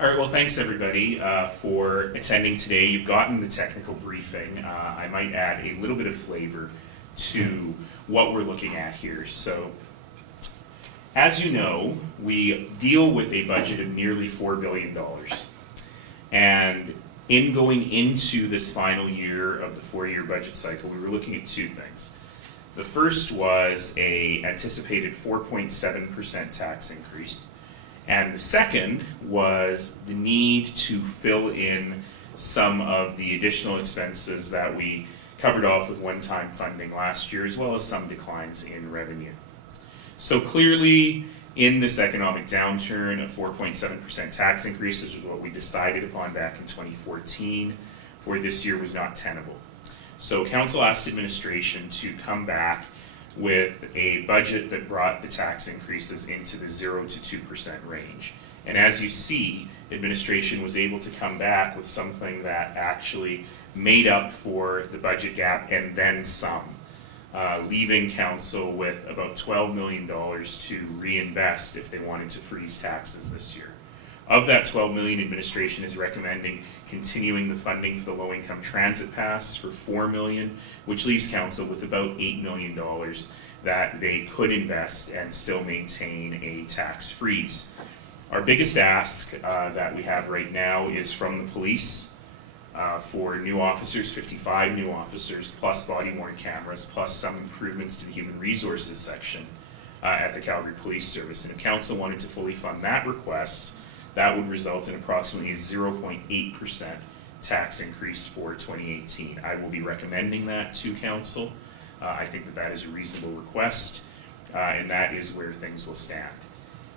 All right, well, thanks everybody for attending today. You've gotten the technical briefing. I might add a little bit of flavor to what we're looking at here. So, as you know, we deal with a budget of nearly $4 billion. And in going into this final year of the four-year budget cycle, we were looking at two things. The first was a anticipated 4.7% tax increase. And the second was the need to fill in some of the additional expenses that we covered off with one-time funding last year, as well as some declines in revenue. So clearly, in this economic downturn, a 4.7% tax increase, this was what we decided upon back in 2014, for this year was not tenable. So Council asked administration to come back with a budget that brought the tax increases into the 0 to 2% range. And as you see, administration was able to come back with something that actually made up for the budget gap and then some, leaving council with about $12 million to reinvest if they wanted to freeze taxes this year. Of that $12 million, administration is recommending continuing the funding for the low-income transit pass for $4 million, which leaves council with about $8 million that they could invest and still maintain a tax freeze. Our biggest ask that we have right now is from the police for new officers, 55 new officers, plus body-worn cameras, plus some improvements to the human resources section at the Calgary Police Service. And if council wanted to fully fund that request, that would result in approximately a 0.8% tax increase for 2018. I will be recommending that to council. I think that that is a reasonable request, and that is where things will stand.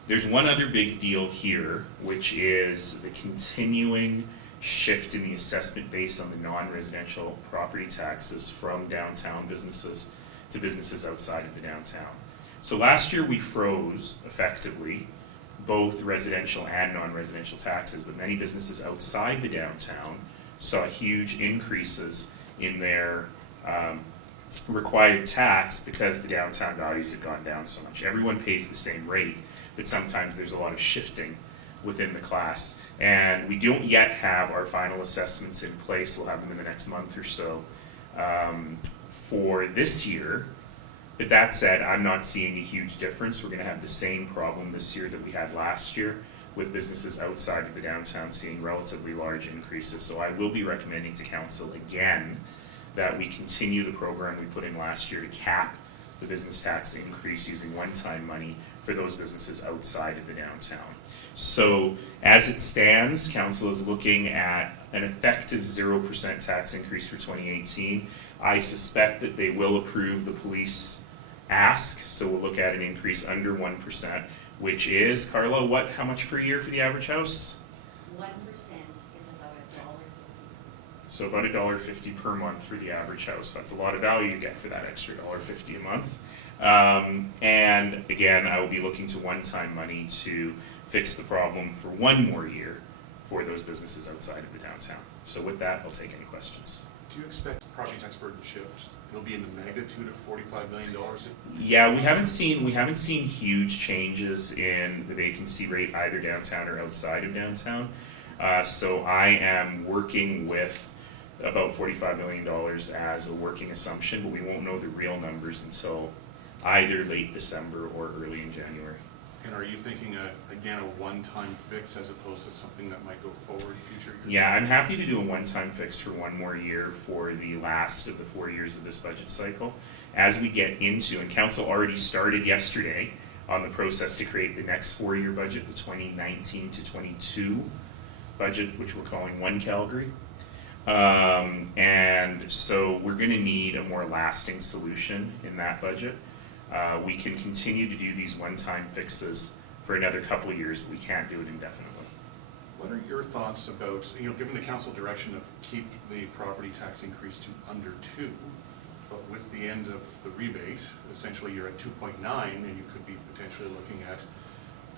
There's one other big deal here, which is the continuing shift in the assessment based on the non-residential property taxes from downtown businesses to businesses outside of the downtown. So last year we froze, effectively, both residential and non-residential taxes, but many businesses outside the downtown saw huge increases in their required tax because the downtown values had gone down so much. Everyone pays the same rate, but sometimes there's a lot of shifting within the class. And we don't yet have our final assessments in place. We'll have them in the next month or so for this year. But that said, I'm not seeing a huge difference. We're going to have the same problem this year that we had last year, with businesses outside of the downtown seeing relatively large increases. So I will be recommending to council again that we continue the program we put in last year to cap the business tax increase using one-time money for those businesses outside of the downtown. So as it stands, council is looking at an effective 0% tax increase for 2018. I suspect that they will approve the police ask, so we'll look at an increase under 1%, which is, Carla, how much per year for the average house? 1% is about $1.50. So about $1.50 per month for the average house. That's a lot of value you get for that extra $1.50 a month. And again, I will be looking to one-time money to fix the problem for one more year for those businesses outside of the downtown. So with that, I'll take any questions. Do you expect property tax burden shift? It'll be in the magnitude of $45 million? Yeah, we haven't seen huge changes in the vacancy rate either downtown or outside of downtown. So I am working with about $45 million as a working assumption, but we won't know the real numbers until either late December or early in January. And are you thinking, again, a one-time fix as opposed to something that might go forward in future years? Yeah, I'm happy to do a one-time fix for one more year for the last of the 4 years of this budget cycle. As we get into, and council already started yesterday on the process to create the next 4-year budget, the 2019 to 22 budget, which we're calling One Calgary. And so we're going to need a more lasting solution in that budget. We can continue to do these one-time fixes for another couple of years, but we can't do it indefinitely. What are your thoughts about, given the council direction of keep the property tax increase to under 2, but with the end of the rebate, essentially you're at 2.9, and you could be potentially looking at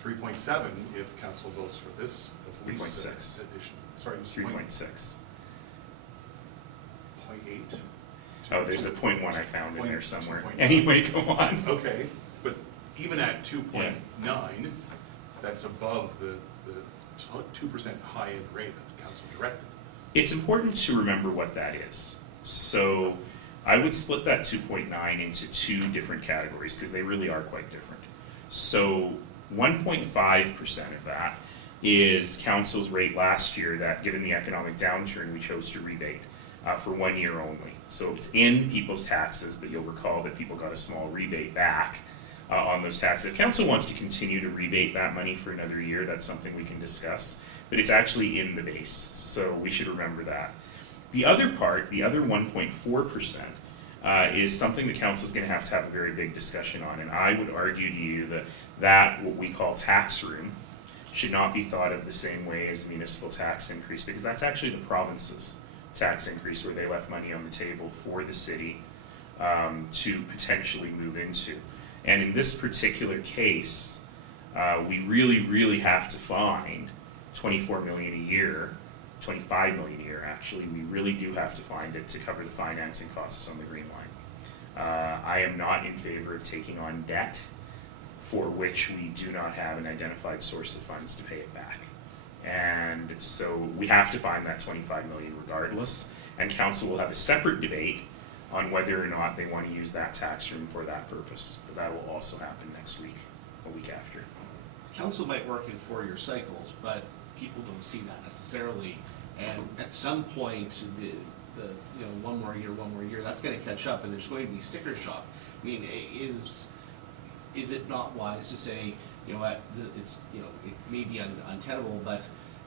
3.7 if council votes for this, the police addition. Sorry, it was 3.6. 0.8. Oh, there's a 0.1 I found in there somewhere. 2.9. Anyway, go on. Okay, but even at 2.9, that's above the 2% high-end rate that the council directed. It's important to remember what that is. So I would split that 2.9 into two different categories because they really are quite different. So 1.5% of that is council's rate last year that, given the economic downturn, we chose to rebate for 1 year only. So it's in people's taxes, but you'll recall that people got a small rebate back on those taxes. If council wants to continue to rebate that money for another year, that's something we can discuss, but it's actually in the base, so we should remember that. The other part, the other 1.4%, is something the council is going to have a very big discussion on, and I would argue to you that what we call tax room should not be thought of the same way as the municipal tax increase, because that's actually the province's tax increase where they left money on the table for the city to potentially move into. And in this particular case, we really have to find 24 million a year, 25 million a year actually. We really do have to find it to cover the financing costs on the Green Line. I am not in favor of taking on debt for which we do not have an identified source of funds to pay it back. And so we have to find that 25 million regardless, and council will have a separate debate on whether or not they want to use that tax room for that purpose. But that will also happen next week, a week after. Council might work in 4-year cycles, but people don't see that necessarily. And at some point, the 1 more year, that's going to catch up, and there's going to be sticker shock. I mean, is it not wise to say, you know what, it's, you know, it may be untenable, but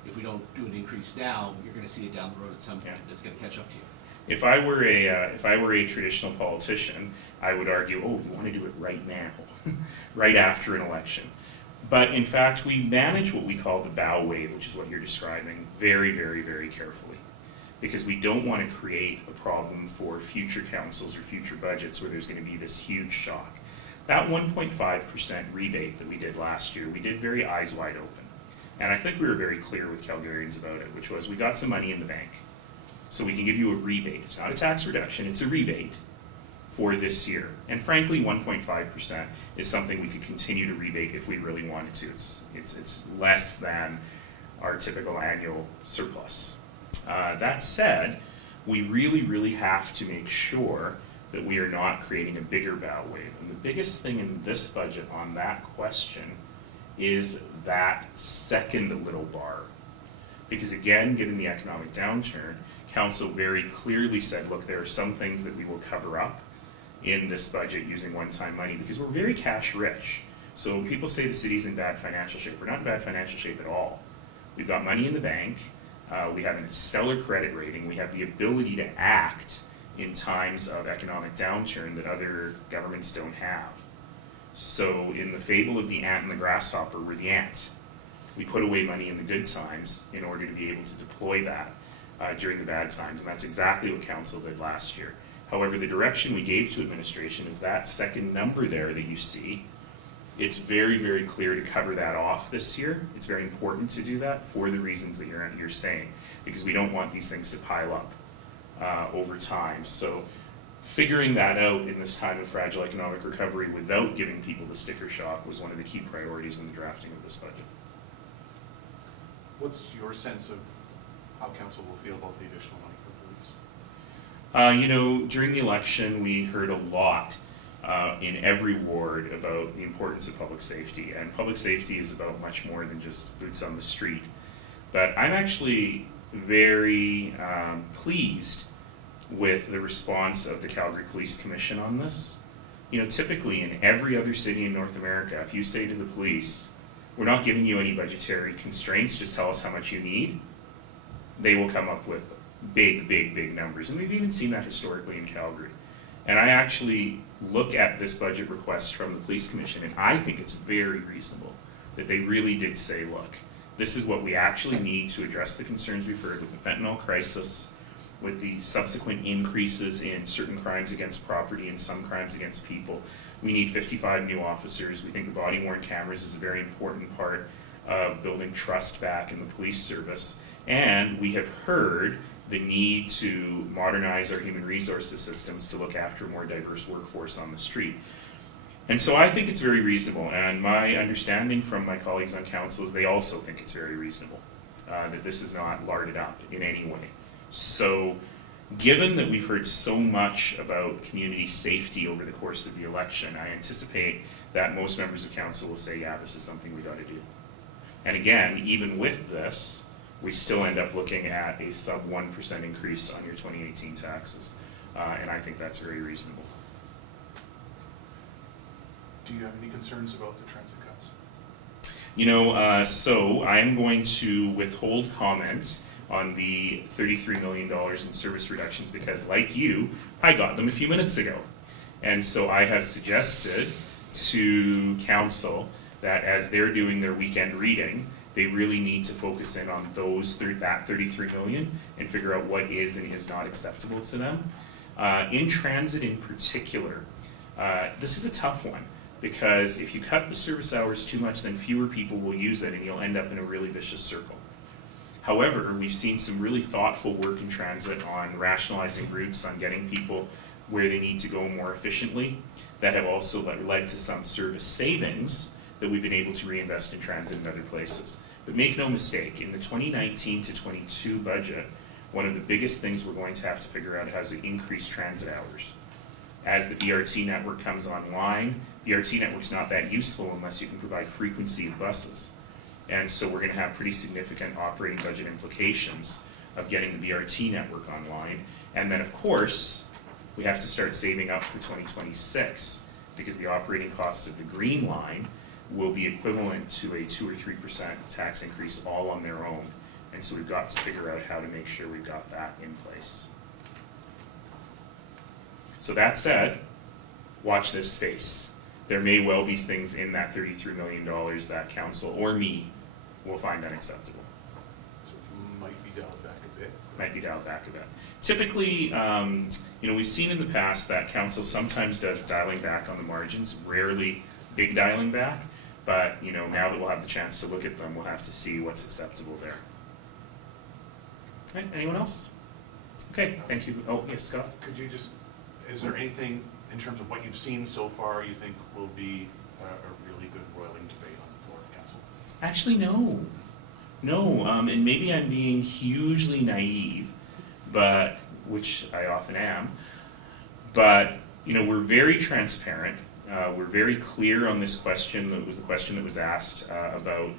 if we don't do an increase now, you're going to see it down the road at some point. That's going to catch up to you. If I were a traditional politician, I would argue, oh, you want to do it right now, right after an election. But in fact, we manage what we call the bow wave, which is what you're describing, very carefully, because we don't want to create a problem for future councils or future budgets where there's going to be this huge shock. That 1.5% rebate that we did last year, we did very eyes wide open. And I think we were very clear with Calgarians about it, which was we got some money in the bank. So we can give you a rebate. It's not a tax reduction, it's a rebate for this year. And frankly, 1.5% is something we could continue to rebate if we really wanted to. It's less than our typical annual surplus. That said, we really have to make sure that we are not creating a bigger bow wave. And the biggest thing in this budget on that question is that second little bar. Because again, given the economic downturn, council very clearly said, look, there are some things that we will cover up in this budget using one-time money because we're very cash rich. So when people say the city's in bad financial shape, we're not in bad financial shape at all. We've got money in the bank, we have a stellar credit rating, we have the ability to act in times of economic downturn that other governments don't have. So in the fable of the ant and the grasshopper, we're the ant. We put away money in the good times in order to be able to deploy that during the bad times, and that's exactly what council did last year. However, the direction we gave to administration is that second number there that you see. It's very clear to cover that off this year. It's very important to do that for the reasons that you're saying, because we don't want these things to pile up over time. So figuring that out in this time of fragile economic recovery without giving people the sticker shock was one of the key priorities in the drafting of this budget. What's your sense of how council will feel about the additional money for police? During the election, we heard a lot in every ward about the importance of public safety, and public safety is about much more than just boots on the street. But I'm actually very pleased with the response of the Calgary Police Commission on this. Typically in every other city in North America, if you say to the police, we're not giving you any budgetary constraints, just tell us how much you need, they will come up with big numbers. And we've even seen that historically in Calgary. And I actually look at this budget request from the Police Commission, and I think it's very reasonable that they really did say, look, this is what we actually need to address the concerns we've heard with the fentanyl crisis, with the subsequent increases in certain crimes against property and some crimes against people. We need 55 new officers. We think the body-worn cameras is a very important part of building trust back in the police service. And we have heard the need to modernize our human resources systems to look after a more diverse workforce on the street. And so I think it's very reasonable, and my understanding from my colleagues on council is they also think it's very reasonable, that this is not larded up in any way. So given that we've heard so much about community safety over the course of the election, I anticipate that most members of council will say, yeah, this is something we gotta do. And again, even with this, we still end up looking at a sub 1% increase on your 2018 taxes. And I think that's very reasonable. Do you have any concerns about the transit cuts? You know, so I'm going to withhold comments on the $33 million in service reductions because, like you, I got them a few minutes ago. And so I have suggested to council that as they're doing their weekend reading, they really need to focus in on that 33 million and figure out what is and is not acceptable to them. In transit in particular, this is a tough one because if you cut the service hours too much, then fewer people will use it and you'll end up in a really vicious circle. However, we've seen some really thoughtful work in transit on rationalizing routes, on getting people where they need to go more efficiently, that have also led to some service savings that we've been able to reinvest in transit in other places. But make no mistake, in the 2019 to 22 budget, one of the biggest things we're going to have to figure out is how to increase transit hours. As the BRT network comes online, BRT network's not that useful unless you can provide frequency of buses. And so we're gonna have pretty significant operating budget implications of getting the BRT network online. And then of course, we have to start saving up for 2026 because the operating costs of the Green Line will be equivalent to a 2 or 3% tax increase all on their own. And so we've got to figure out how to make sure we've got that in place. So that said, watch this space. There may well be things in that $33 million that council or me will find unacceptable. So it might be dialed back a bit. Might be dialed back a bit. Typically, you know, we've seen in the past that council sometimes does dialing back on the margins, rarely big dialing back, but you know, now that we'll have the chance to look at them, we'll have to see what's acceptable there. Okay, anyone else? Okay, thank you. Oh, yes, Scott? Could you just, is there anything in terms of what you've seen so far you think will be a really good roiling debate on the floor of council? Actually, no. No, and maybe I'm being hugely naive, but, which I often am, but, you know, we're very transparent. We're very clear on this question. That was the question that was asked about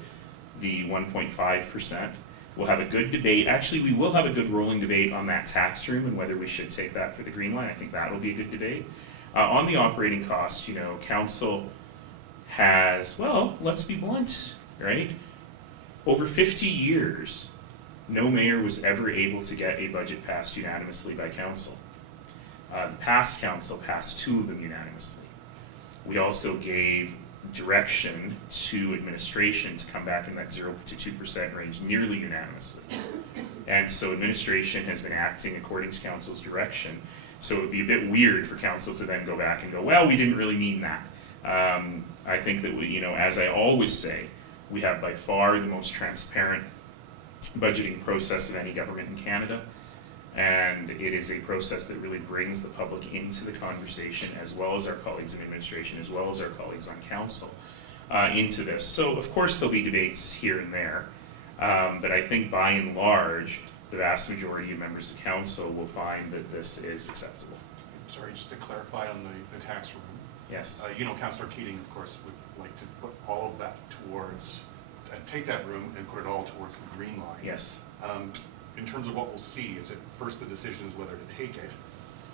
the 1.5%. We'll have a good debate. Actually, we will have a good rolling debate on that tax room and whether we should take that for the Green Line. I think that will be a good debate. On the operating cost, you know, council has, well, let's be blunt, right? Over 50 years, no mayor was ever able to get a budget passed unanimously by council. The past council passed 2 of them unanimously. We also gave direction to administration to come back in that 0 to 2% range nearly unanimously. And so administration has been acting according to council's direction. So it would be a bit weird for council to then go back and go, well, we didn't really mean that. I think that we, you know, as I always say, we have by far the most transparent budgeting process of any government in Canada. And it is a process that really brings the public into the conversation, as well as our colleagues in administration, as well as our colleagues on council, into this. So of course there'll be debates here and there, but I think by and large, the vast majority of members of council will find that this is acceptable. Sorry, just to clarify on the tax room. Yes. You know, Councillor Keating, of course, would like to put all of that towards, take that room and put it all towards the Green Line. Yes. In terms of what we'll see, is it first the decision is whether to take it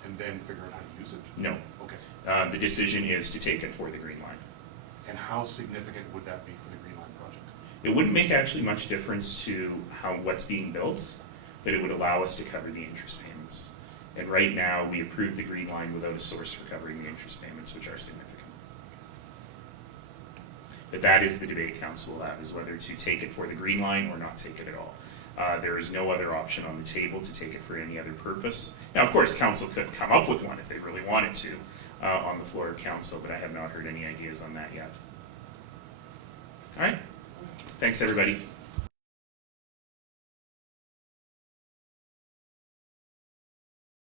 and then figure out how to use it? No. Okay. The decision is to take it for the Green Line. And how significant would that be for the Green Line project? It wouldn't make actually much difference to what's being built, but it would allow us to cover the interest payments. And right now, we approved the Green Line without a source for covering the interest payments, which are significant. But that is the debate council will have, is whether to take it for the Green Line or not take it at all. There is no other option on the table to take it for any other purpose. Now, of course, council could come up with one if they really wanted to on the floor of council, but I have not heard any ideas on that yet. All right. Thanks, everybody.